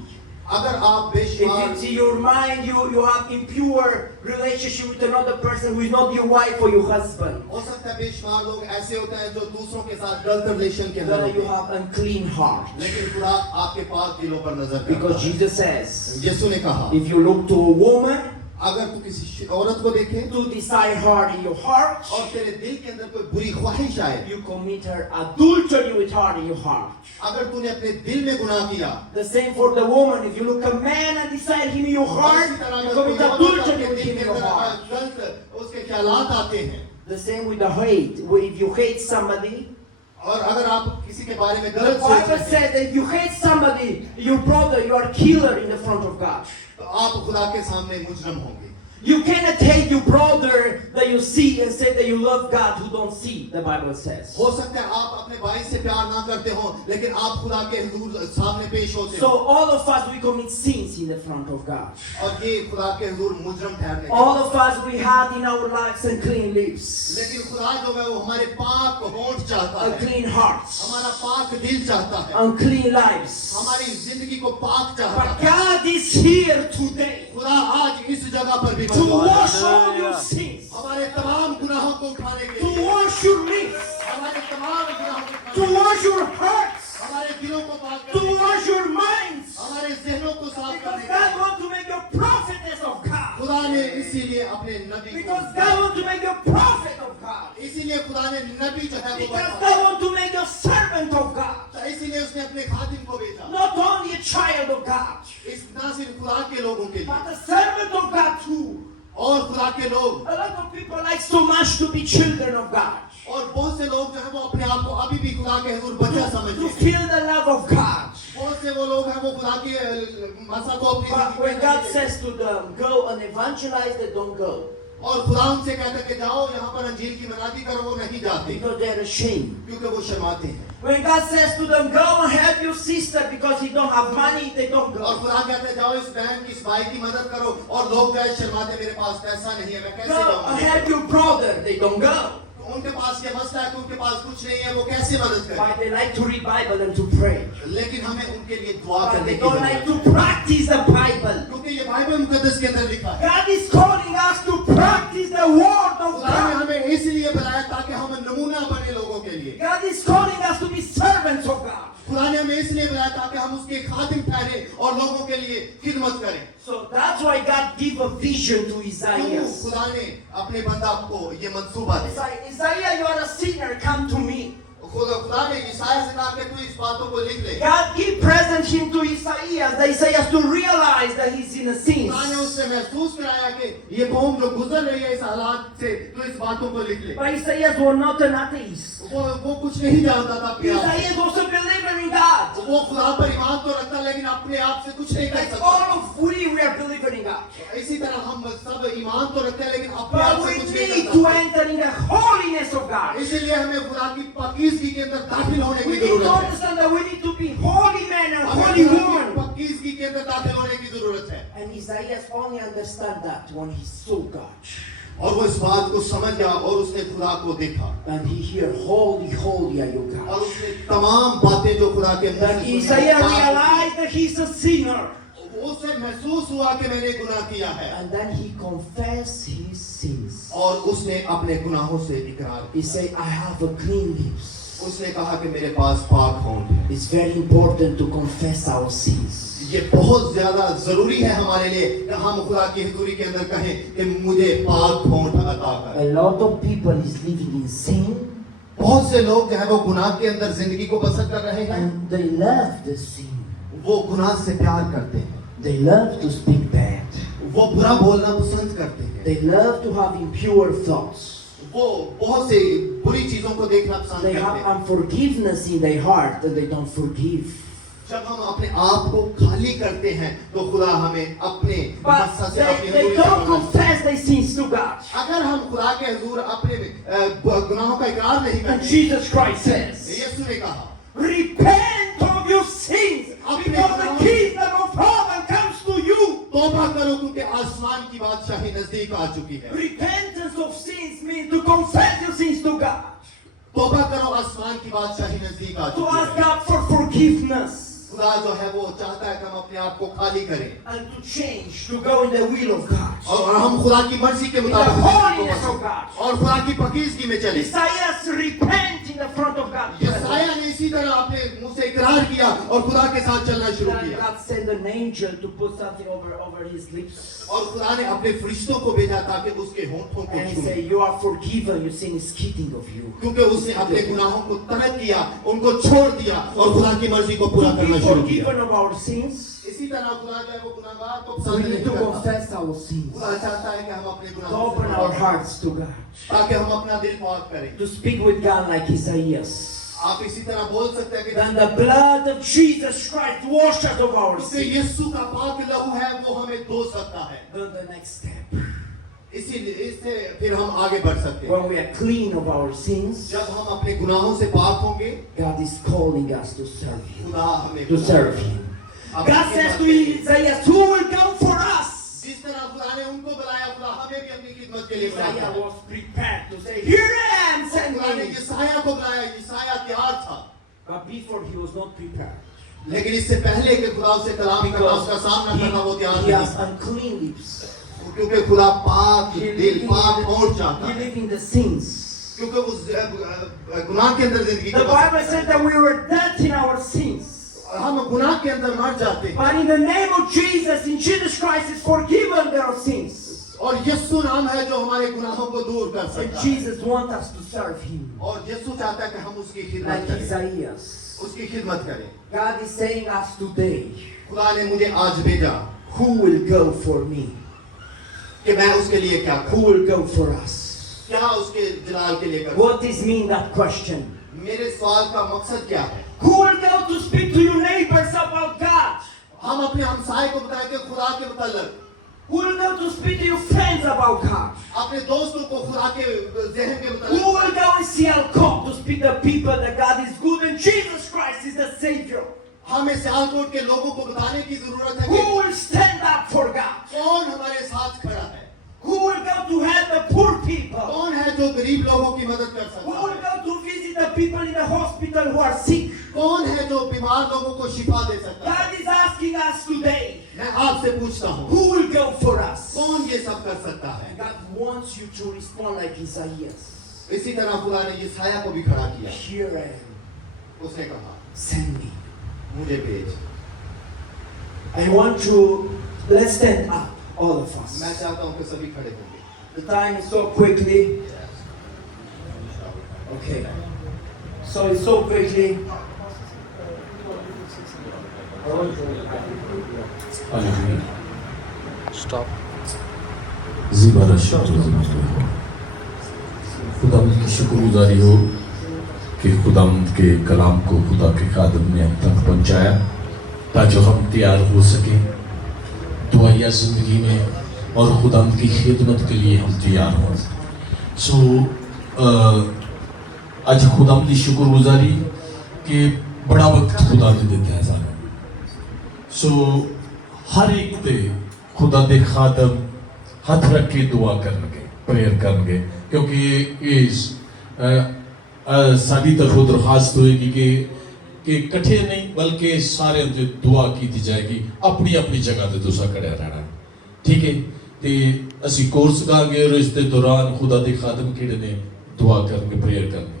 अगर आप if बेशुमार you see your mind, you have impure relationship with another person who is not your wife or your husband, हो सकता है बेशुमार लोग ऐसे होते हैं जो दूसरों के साथ गलत रिलेशन के अंदर then होते you हैं, have unclean heart. लेकिन खुदा आपके पाक दिलों पर नजर करता Because है। Jesus says, यीशु ने कहा if you look to a woman अगर तू किसी औरत को देखे to desire her in your heart, और तेरे दिल के अंदर कोई बुरी ख्वाहिश आए, you commit her adultery with her in your heart. अगर तूने अपने दिल में गुनाह किया, The same for the woman. If you look a man and desire him in your heart, इसी तरह you अगर commit कोई औरत adultery आपके with दिल him के in your अंदर heart. गलत उसके ख्यालात आते हैं, The same with the hate. If you hate somebody, और अगर आप किसी के बारे में the गलत Bible सोचते हैं, said that if you hate somebody, your brother, you are a killer in the front of God. तो आप खुदा के सामने मुजरम होंगे। You cannot hate your brother that you see and say that you love God who don't see, the Bible says. हो सकता है आप अपने भाई से प्यार ना करते हो, लेकिन आप खुदा के हुजूर सामने पेश होते So हो, all of us, we commit sins in the front of God. और ये खुदा के हुजूर मुजरम ठहरने के। All of us, we have in our lives unclean lips, लेकिन खुदा जो है वो हमारे पाक होंठ चाहता है, unclean hearts, हमारा पाक दिल चाहता है, unclean lives. हमारी जिंदगी को पाक चाहता But है। God is here today खुदा आज इस जगह पर भी to मौजूद है। wash all your sins, हमारे तमाम गुनाहों को उठाने के to लिए, wash your lips, हमारे तमाम गुनाहों को to उठाने wash your hearts, के लिए, हमारे दिलों को पाक to करने के लिए, wash your minds. हमारे जहनों को साफ Because करने के लिए। God wants to make you a prophetess of God. खुदा ने इसीलिए अपने नबी को, Because God wants to make you a prophet of God. इसीलिए खुदा ने नबी जो है वो Because बनाया। God wants to make you a servant of God. तो इसीलिए उसने अपने खादिम को भेजा, Not only a child of God, इस ना सिर्फ खुदा के लोगों के लिए, but a servant of God too. और खुदा के लोग, A lot of people like so much to be children of God, और बहुत से लोग जो है वो अपने आप को अभी भी खुदा के हुजूर बच्चा समझते to हैं। feel the love of God. बहुत से वो लोग हैं वो खुदा की मसा को अपनी But जिंदगी when में God नहीं says to them, go and evangelize, they don't go. लेते। और खुदा उनसे कहता है कि जाओ यहाँ पर अंजील की मनादी करो, वो नहीं जाते, Because they're ashamed. क्योंकि वो शर्माते हैं। When God says to them, go and help your sister because he don't have money, they don't और go. खुदा कहता है जाओ इस बहन की, इस भाई की मदद करो, और लोग जो है शर्माते, मेरे पास पैसा नहीं है, मैं कैसे Go and जाऊँ? help your brother, they don't go. उनके पास ये मसला है कि उनके पास कुछ नहीं है, वो कैसे मदद करें? But they like to read Bible and to pray. लेकिन हमें उनके लिए दुआ But करने they की don't जरूरत like है, to practice the Bible. क्योंकि ये बाइबल मुकद्दस के अंदर लिखा है। God is calling us to practice the Word of खुदा ने God. हमें इसलिए बनाया ताकि हम नमूना बने लोगों के लिए। God is calling us to be servants of God. खुदा ने हमें इसलिए बनाया ताकि हम उसके खादिम ठहरे और लोगों के लिए खिदमत करें। So that's why God gave a vision to क्यों Isaiah. खुदा ने अपने बंदा को ये मंसूबा दिया? Isaiah, you are a sinner, come to me. खुदा ने ईसाया से कहा कि तू इस बातों को लिख ले। God gave present him to Isaiah, that Isaiah to realize that he's in a sin. खुदा ने उससे महसूस कराया कि ये कौम जो गुजर रही है इस हालात से, तू इस बातों को लिख ले। But Isaiah was not an atheist. वो कुछ नहीं जानता था अपने आप से। Isaiah was a believer in God. वो खुदा पर ईमान तो रखता लेकिन अपने आप से कुछ नहीं कर Like सकता। all of we are believers in God. इसी तरह हम सब ईमान तो रखते हैं लेकिन अपने आप But से we कुछ नहीं need कर to सकते। enter in the holiness of God. इसीलिए हमें खुदा की पाकीज़गी के अंदर दाखिल होने We की need to जरूरत है। understand that we need to be holy men and हमें holy खुदा की women. पाकीज़गी के अंदर दाखिल होने की जरूरत है। And Isaiah only understand that when he saw God. और वो इस बात को समझ गया और उसने खुदा को देखा And he heard, holy, holy are you और God. उसने तमाम बातें जो खुदा के मुंह से That सुनी, Isaiah वो बात- realized that he's a sinner. उसे महसूस हुआ कि मैंने गुनाह किया है And then he confessed his sins. और उसने अपने गुनाहों से इकरार He किया। said, I have a clean lips. उसने कहा कि मेरे पास पाक होंठ है। It's very important to confess our sins. ये बहुत ज्यादा जरूरी है हमारे लिए कि हम खुदा की हुजूरी के अंदर कहें कि मुझे पाक होंठ अता कर। A lot of people is living in sin बहुत से लोग जो है वो गुनाह के अंदर जिंदगी को बसर कर रहे हैं। and they love the sin. वो गुनाह से प्यार करते हैं, They love to speak bad. वो बुरा बोलना पसंद करते हैं, They love to have impure thoughts. वो बहुत से बुरी चीजों को देखना पसंद They करते have हैं। unforgiveness in their heart and they don't forgive. जब हम अपने आप को खाली करते हैं तो खुदा हमें अपने But मकसद से अपनी they हुजूरी से don't बुलाता है। confess their sins to God. अगर हम खुदा के हुजूर अपने गुनाहों का इकरार नहीं And करते, Jesus Christ says, यीशु ने कहा repent of your sins because the kingdom of heaven comes to you. तौबा करो क्योंकि आसमान की बादशाही नजदीक आ चुकी है। Repentance of sins means to confess your sins to God. तौबा करो, आसमान की बादशाही नजदीक आ To चुकी ask है। God for forgiveness. खुदा जो है वो चाहता है कि हम अपने आप को खाली करें And to change, to go in the will of God. और हम खुदा की मर्जी के In the मुताबिक जिंदगी को holiness of बसें God. और खुदा की पाकीज़गी में चले। Isaiah repent in the front of God. यशायाह ने इसी तरह अपने मुंह से इकरार किया और खुदा के साथ चलना शुरू Then किया God sent an angel to put something over his lips. और खुदा ने अपने फरिश्तों को भेजा ताकि उसके होंठों को And he छूए, said, you are forgiven, your sin is kidding of you. क्योंकि उसने अपने गुनाहों को तर्क किया, उनको छोड़ दिया और खुदा की मर्जी को पूरा To करना be शुरू किया। forgiven of our sins, इसी तरह खुदा जो है वो गुनाहगार को we पसंद need नहीं to करता। confess our sins. खुदा चाहता है कि हम अपने To गुनाहों open से our hearts to God. ताकि हम अपना दिल पाक करें। To speak with God like Isaiah. आप इसी तरह बोल सकते हैं कि Then the blood of Jesus Christ wash us of our उससे sins. यीशु का पाक लहू है वो हमें धो सकता है। Then the next step, इसीलिए इससे फिर हम आगे बढ़ सकते हैं। when we are clean of our sins, जब हम अपने गुनाहों से पाक होंगे, God is calling us to serve Him. खुदा हमें To serve Him. God says to Isaiah, who will come for us? जिस तरह खुदा ने उनको बुलाया, खुदा हमें भी अपनी खिदमत के लिए बुलाता Isaiah है। was prepared to say, here I am, send खुदा ने me. यशायाह को बुलाया, यशायाह तैयार था, But before he was not prepared. लेकिन इससे पहले कि खुदा उससे कलाम करना, उसका सामना करना वो तैयार he नहीं has था, unclean lips. क्योंकि खुदा पाक He दिल, पाक होंठ he चाहता है, lived in the sins. क्योंकि उस गुनाह के अंदर जिंदगी The को Bible said that we were dead in our sins. हम गुनाह के अंदर मर जाते हैं But in the name of Jesus, in Jesus Christ is forgiven their sins. और यीशु नाम है जो हमारे गुनाहों को दूर कर And सकता है Jesus wants us to serve Him. और यीशु चाहता है कि हम उसकी खिदमत Like करें, Isaiah. उसकी खिदमत करें। God is saying us today, खुदा ने मुझे आज भेजा who will go for me? कि मैं उसके लिए क्या Who करूं, will go for us? क्या उसके जलाल के लिए करूं। What is mean that question? मेरे सवाल का मकसद क्या है? Who will go to speak to your neighbors about God? हम अपने हमसाए को बताएं कि खुदा के मुतल्लिक़, Who will go to speak to your friends about God? अपने दोस्तों को खुदा के ज़हन के Who मुतल्लिक़, will go and see Alcott to speak to people that God is good and Jesus Christ is the Savior? हमें सियालकोट के लोगों को बताने की जरूरत है Who कि will stand up for God? कौन हमारे साथ खड़ा है, Who will go to help the poor people? कौन है जो गरीब लोगों की मदद कर जो बीमार लोगों को शिफा दे सकता है। God is asking us today, मैं आपसे पूछता हूँ, who will go for us? कौन ये सब कर सकता है? God wants you to respond like Isaiah. इसी तरह खुदा ने यशायाह को भी खड़ा किया। Here I am. उसने कहा, Send me. मुझे भेज। I want to, let's stand up, all of us. मैं चाहता हूँ कि सभी खड़े होंगे। The time is so quickly. Okay. So it's so quickly. Stop. ज़िबारा शुक्र खुदावंद की शुक्रगुजारी हो कि खुदावंद के कलाम को खुदा के खादम ने हम तक पहुंचाया ताकि हम तैयार हो सकें दुआया ज़िंदगी में और खुदावंद की खिदमत के लिए हम तैयार हों। आज खुदावंद की शुक्रगुजारी कि बड़ा वक्त खुदा ने दिता है सानू। हर एक ते खुदा दे खादम हथ रख के दुआ करनगे, प्रेयर करनगे, क्योंकि साड़ी तरफों दरखास्त होएगी कि कट्ठे नहीं बल्कि सारे ते दुआ की जाएगी, अपनी अपनी जगह ते तुसा खड़े रहना, ठीक है? ते असी कोर्स गांगे और इस दौरान खुदा दे खादम किड़े ने दुआ करनगे, प्रेयर करनगे।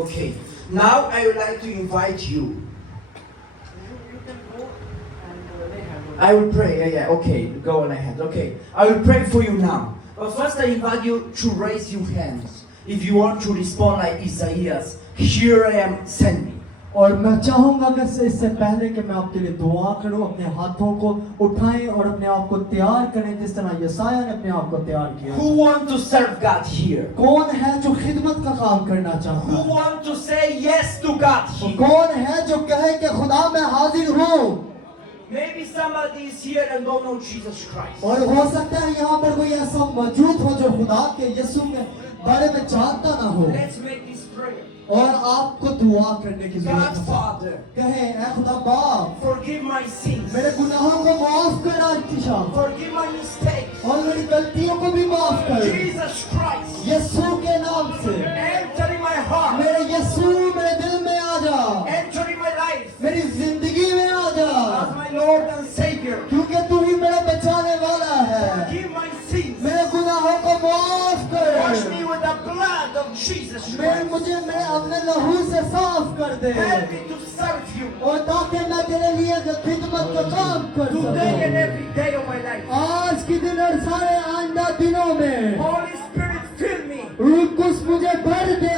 Okay. Now I would like to invite you. I will pray. Yeah. Okay. Go on ahead. Okay. I will pray for you now. But first, I invite you to raise your hands if you want to respond like Isaiah. Here I am. Send me. और मैं चाहूंगा कि इससे पहले कि मैं आपके लिए दुआ करूं, अपने हाथों को उठाएं और अपने आप को तैयार करें जिस तरह यशायाह ने अपने आप को तैयार किया। Who want to serve God here? कौन है जो खिदमत का काम करना चाहता Who है? want to say yes to God here? कौन है जो कहे कि खुदा मैं हाजिर हूँ? Maybe somebody is here and don't know Jesus Christ. और हो सकता है यहाँ पर कोई ऐसा मौजूद हो जो खुदा के यीशु के बारे में जानता ना हो। Let's make this prayer. और आपको दुआ करने की जरूरत God है। Father, कहे ऐ खुदा बाप, forgive my sins. मेरे गुनाहों को माफ कर आज की शाम, Forgive my mistakes. और मेरी गलतियों को भी माफ कर। Jesus Christ, यीशु के नाम से enter in my heart. मेरे यीशु मेरे दिल में आ जा, Enter in my life मेरी जिंदगी में आ जा, as my Lord and Savior. क्योंकि तू ही मेरा बचाने वाला है। Forgive my sins. मेरे गुनाहों को माफ Wash कर। me with the blood of Jesus मेरे Christ. मुझे मेरे अपने लहू से साफ कर दे, Help me to serve you और ताकि मैं तेरे लिए खिदमत का काम कर today and सकूं। every day of my life. आज के दिन और सारे आइंदा दिनों में Holy Spirit, fill me. रूह कुछ मुझे भर दे,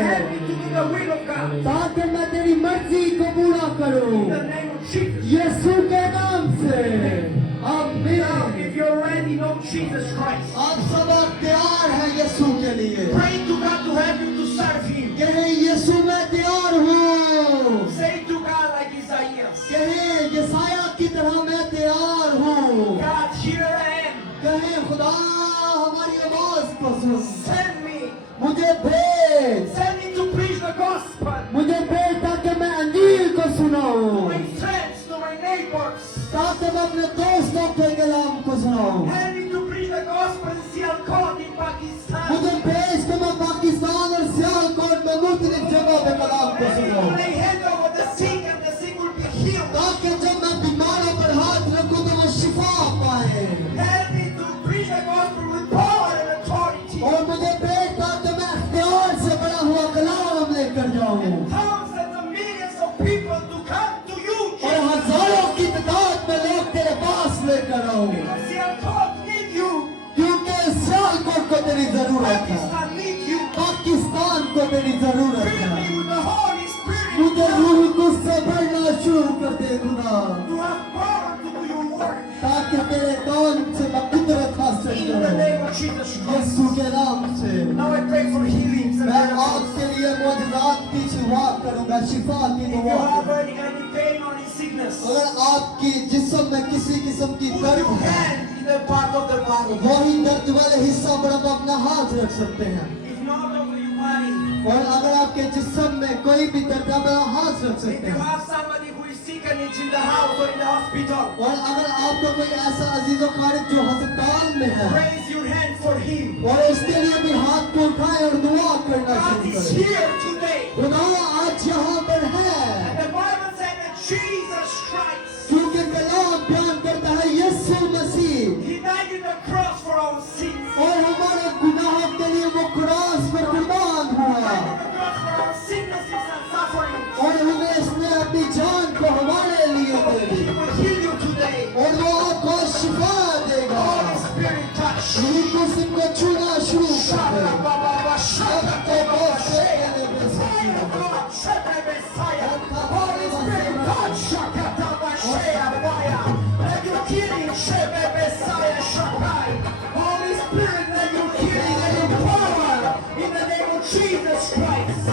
Help me to do the will of God. ताकि मैं तेरी मर्जी को पूरा करूं। In the name of Jesus. यीशु के नाम से Now, आमीन। if you're ready, know Jesus Christ. आप सब तैयार हैं यीशु के लिए? Pray to God to help you to serve Him. कहें यीशु मैं तैयार हूँ। Say to God like Isaiah. कहें यशायाह की तरह मैं तैयार हूँ। God, here I am. कहें खुदा हमारी आवाज को सुन, Send me. मुझे भेज, Send me to preach the gospel. मुझे भेज ताकि मैं अंजील को To सुनाऊं, my friends, to my neighbors. ताकि मैं अपने दोस्तों के कलाम को सुनाऊं। Help me to preach the gospel in Sialkot in Pakistan. मुझे भेज के मैं पाकिस्तान और सियालकोट में मुख्तलिफ जगहों पे कलाम को To सुनाऊं, lay hands over the sick and the sick will be healed. ताकि जब मैं बीमारों पर हाथ रखूं तो वो शिफा पाए। Help me to preach the gospel with power and authority. और मुझे भेज ताकि मैं इख्तियार से बड़ा हुआ कलाम लेकर जाऊं, Thousands of millions of people to come to you. और हजारों की तादाद में लोग तेरे पास लेकर आऊं, Because Sialkot need you. क्योंकि सियालकोट को तेरी जरूरत है, Pakistan need you. पाकिस्तान को तेरी जरूरत Fill है। me with the Holy Spirit. मुझे रूह कुछ से भरना शुरू कर दे खुदा, To have power to do your work. ताकि तेरे काम से मैं कुदरत हासिल In the करूं name of Jesus Christ. यीशु के नाम से। Now I pray for healings and मैं miracles. आपके लिए मौजूदात की शिफा करूंगा, शिफा की If you दुआ have करूंगा। any pain or any sickness, अगर आपकी जिस्म में किसी किस्म की put दर्द your है, hand in the part of the body. वही दर्द वाले हिस्सा पर आप अपना हाथ रख सकते हैं। If not over your body, और अगर आपके जिस्म में कोई भी दर्द है, आप अपना हाथ रख if सकते you हैं। have somebody who is sick and is in the house or in the hospital, और अगर आपको कोई ऐसा अजीजो खारिज जो अस्पताल में है raise your hand for him. और उसके लिए भी हाथ को उठाए और दुआ करना God शुरू is करें। here today. खुदा आज यहाँ पर है, And the Bible said that Jesus Christ, क्योंकि कलाम बयान करता है यीशु मसीह He died on the cross for our sins. और हमारे गुनाहों के लिए वो क्रॉस पर कुर्बान He हुआ died on the cross for our sicknesses and sufferings. और हमें इसने अपनी जान को हमारे लिए So दे दी He will heal you today. और वो आपको शिफा देगा। Holy Spirit touch. रूह को सबको छूना शुरू कर Shaka दे। Baba Baba, Shaka Baba Shaya. Messiah. Fire of God, Shaka Messiah. Holy Spirit touch. Shaka Baba Shaya Fire. Let your healing, Shaka Messiah Shakai. Holy Spirit, let your healing and your power in the name of Jesus Christ.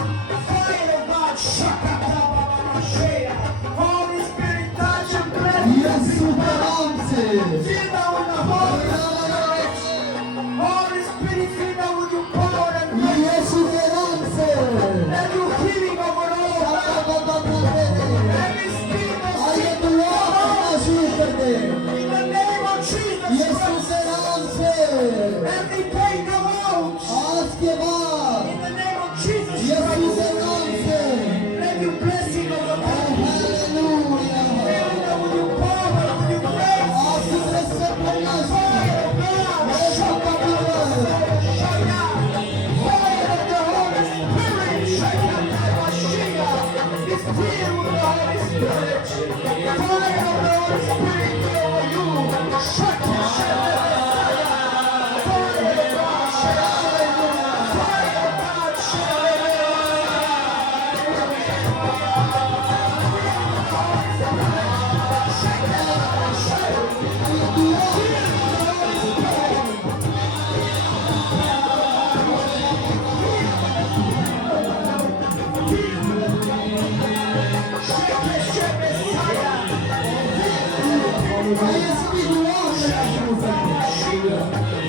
Fire of God, Shaka Baba Baba Shaya. Holy Spirit touch and bless यीशु के नाम से Fill now with the Holy Spirit. Holy Spirit, fill now with your power and grace. यीशु के नाम से Let your healing over all of us. Every spirit of आइए sickness, दुआ करना शुरू कर दे। in the name of Jesus यीशु Christ. के नाम से Every pain come out. आज के बाद In the name of Jesus यीशु Christ. के नाम से Let your blessing over us. Hallelujah Fill now with your power, with your grace. आप कितने से पढ़ना Fire of God. Shaka Baba Shaya. Fire of the Holy Spirit. Shaka Baba Shaya. Is filled with the Holy Spirit. Fire of the Holy Spirit be over you. Shaka Shaka Messiah. Fire of God. Shaka. Fire of God. Shaka. Shaka Shaka Messiah. आइए सभी दुआ करना शुरू कर दे।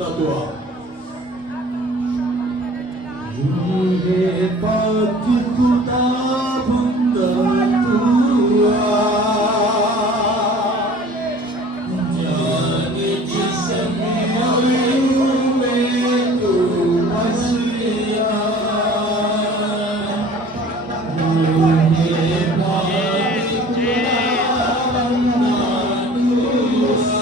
बंदा दुआ ये पाक खुदा बंदा दुआ जाने जिसमें में तू मसलिया ये पाक खुदा बंदा दुआ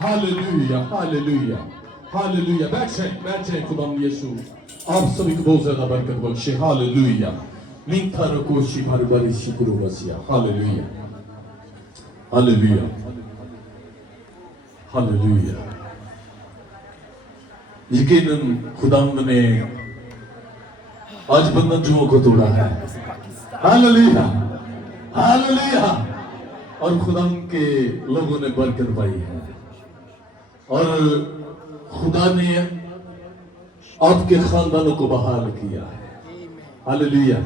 हालेलुया हालेलुया हालेलुया बैठ जाए खुदाम यीशु आप सभी को बहुत ज्यादा बरकत बख्शे हालेलुया मिंथा रकोशी भरभरी शुक्र वसिया हालेलुया हालेलुया हालेलुया यकीनन खुदाम ने आज बंधनों को तोड़ा है हालेलुया हालेलुया और खुदाम के लोगों ने बरकत पाई है और खुदा ने आपके खानदानों को बहाल किया है हालेलुया